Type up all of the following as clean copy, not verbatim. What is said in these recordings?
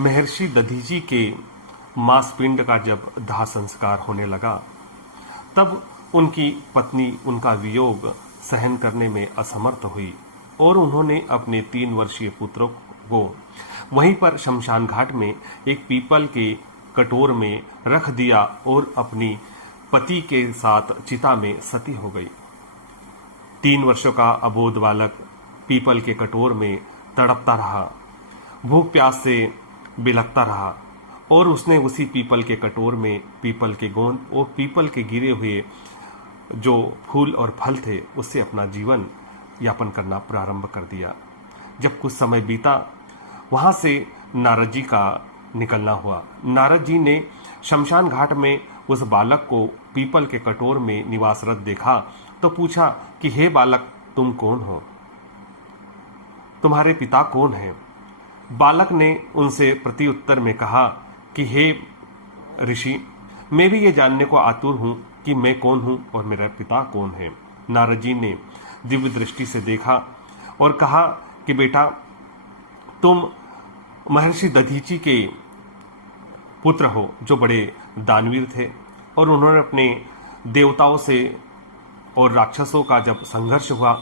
महर्षि दधीची के मांसपिंड का जब दाह संस्कार होने लगा, तब उनकी पत्नी उनका वियोग सहन करने में असमर्थ हुई और उन्होंने अपने 3 वर्षीय पुत्र को वहीं पर शमशान घाट में एक पीपल के कटोर में रख दिया और अपनी पति के साथ चिता में सती हो गई। 3 वर्षों का अबोध बालक पीपल के कटोर में तड़पता रहा, भूख प्यास से बिलखता रहा और उसने उसी पीपल के कटोर में पीपल के गोंद और पीपल के गिरे हुए जो फूल और फल थे उससे अपना जीवन यापन करना प्रारंभ कर दिया। जब कुछ समय बीता, वहां से नारद जी का निकलना हुआ। नारद जी ने शमशान घाट में उस बालक को पीपल के कटोर में निवासरत देखा तो पूछा कि हे बालक, तुम कौन हो? तुम्हारे पिता कौन हैं? बालक ने उनसे प्रत्युत्तर में कहा कि हे ऋषि, मैं भी ये जानने को आतुर हूं कि मैं कौन हूं और मेरा पिता कौन है। नारद जी ने दिव्य दृष्टि से देखा और कहा कि बेटा, तुम महर्षि दधीची के पुत्र हो जो बड़े दानवीर थे और उन्होंने अपने देवताओं से और राक्षसों का जब संघर्ष हुआ,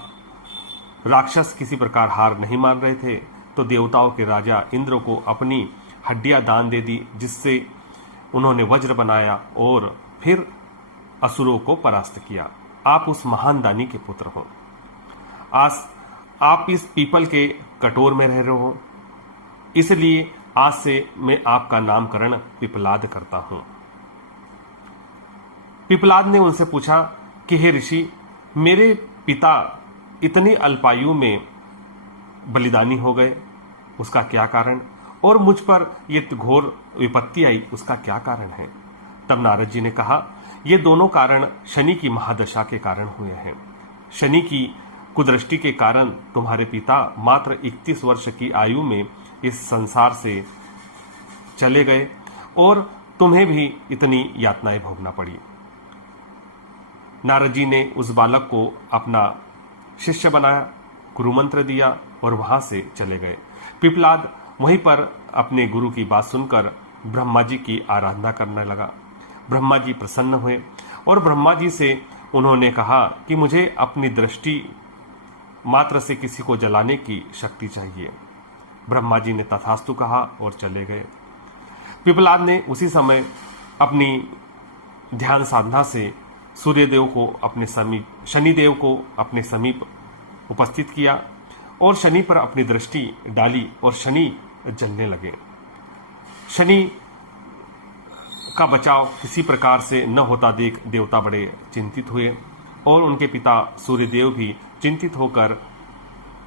राक्षस किसी प्रकार हार नहीं मान रहे थे तो देवताओं के राजा इंद्र को अपनी हड्डियां दान दे दी, जिससे उन्होंने वज्र बनाया और फिर असुरों को परास्त किया। आप उस महान दानी के पुत्र हो। आज आप इस पीपल के कटोर में रह रहे हो, इसलिए आज से मैं आपका नामकरण पिपलाद करता हूं। पिपलाद ने उनसे पूछा कि हे ऋषि, मेरे पिता इतनी अल्पायु में बलिदानी हो गए, उसका क्या कारण? और मुझ पर यह घोर विपत्ति आई, उसका क्या कारण है? तब नारद जी ने कहा, ये दोनों कारण शनि की महादशा के कारण हुए हैं। शनि की कुदृष्टि के कारण तुम्हारे पिता मात्र 31 वर्ष की आयु में इस संसार से चले गए और तुम्हें भी इतनी यातनाएं भोगना पड़ी। नारद जी ने उस बालक को अपना शिष्य बनाया, गुरु मंत्र दिया और वहां से चले गए। पिपलाद वहीं पर अपने गुरु की बात सुनकर ब्रह्मा जी की आराधना करने लगा। ब्रह्मा जी प्रसन्न हुए और ब्रह्मा जी से उन्होंने कहा कि मुझे अपनी दृष्टि मात्र से किसी को जलाने की शक्ति चाहिए। ब्रह्मा जी ने तथास्तु कहा और चले गए। पिपलाद ने उसी समय अपनी ध्यान साधना से सूर्यदेव को अपने समीप, शनिदेव को अपने समीप उपस्थित किया और शनि पर अपनी दृष्टि डाली और शनि जलने लगे। शनि का बचाव किसी प्रकार से न होता देख देवता बड़े चिंतित हुए और उनके पिता सूर्यदेव भी चिंतित होकर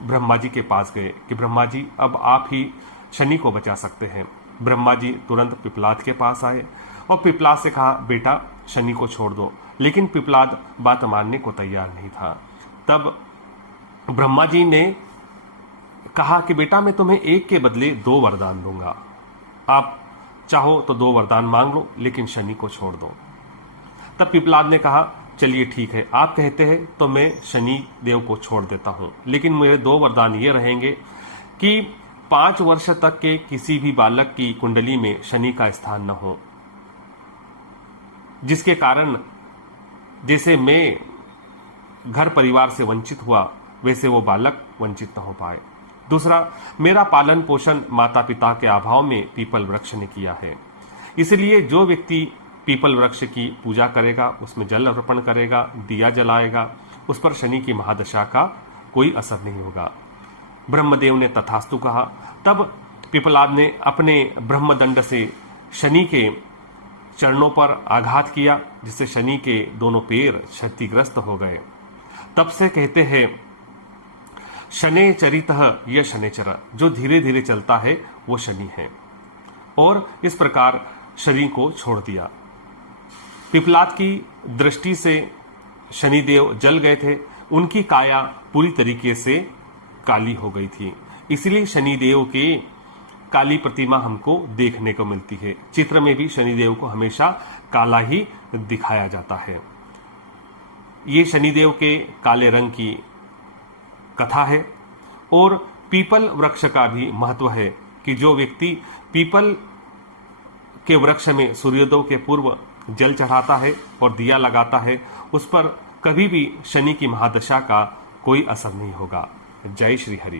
ब्रह्मा जी के पास गए कि ब्रह्मा जी, अब आप ही शनि को बचा सकते हैं। ब्रह्मा जी तुरंत पिपलाद के पास आए और पिपलाद से कहा, बेटा, शनि को छोड़ दो। लेकिन पिपलाद बात मानने को तैयार नहीं था। तब ब्रह्मा जी ने कहा कि बेटा, मैं तुम्हें एक के बदले 2 वरदान दूंगा। आप चाहो तो 2 वरदान मांग लो, लेकिन शनि को छोड़ दो। तब पिपलाद ने कहा, चलिए ठीक है, आप कहते हैं तो मैं शनि देव को छोड़ देता हूं, लेकिन मेरे 2 वरदान ये रहेंगे कि 5 वर्ष तक के किसी भी बालक की कुंडली में शनि का स्थान न हो, जिसके कारण जैसे मैं घर परिवार से वंचित हुआ वैसे वो बालक वंचित न हो पाए। दूसरा, मेरा पालन पोषण माता पिता के अभाव में पीपल वृक्ष ने किया है, इसलिए जो व्यक्ति पीपल वृक्ष की पूजा करेगा, उसमें जल अर्पण करेगा, दिया जलाएगा, उस पर शनि की महादशा का कोई असर नहीं होगा। ब्रह्मदेव ने तथास्तु कहा। तब पिपलाद ने अपने ब्रह्मदंड से शनि के चरणों पर आघात किया, जिससे शनि के दोनों पैर क्षतिग्रस्त हो गए। तब से कहते हैं, शनि चरितः यह शनिचर, जो धीरे धीरे चलता है वो शनि है। और इस प्रकार शनि को छोड़ दिया। पिपलाद की दृष्टि से शनिदेव जल गए थे, उनकी काया पूरी तरीके से काली हो गई थी, इसलिए शनिदेव की काली प्रतिमा हमको देखने को मिलती है। चित्र में भी शनिदेव को हमेशा काला ही दिखाया जाता है। ये शनिदेव के काले रंग की कथा है और पीपल वृक्ष का भी महत्व है कि जो व्यक्ति पीपल के वृक्ष में सूर्योदय के पूर्व जल चढ़ाता है और दिया लगाता है, उस पर कभी भी शनि की महादशा का कोई असर नहीं होगा। जय श्री हरि।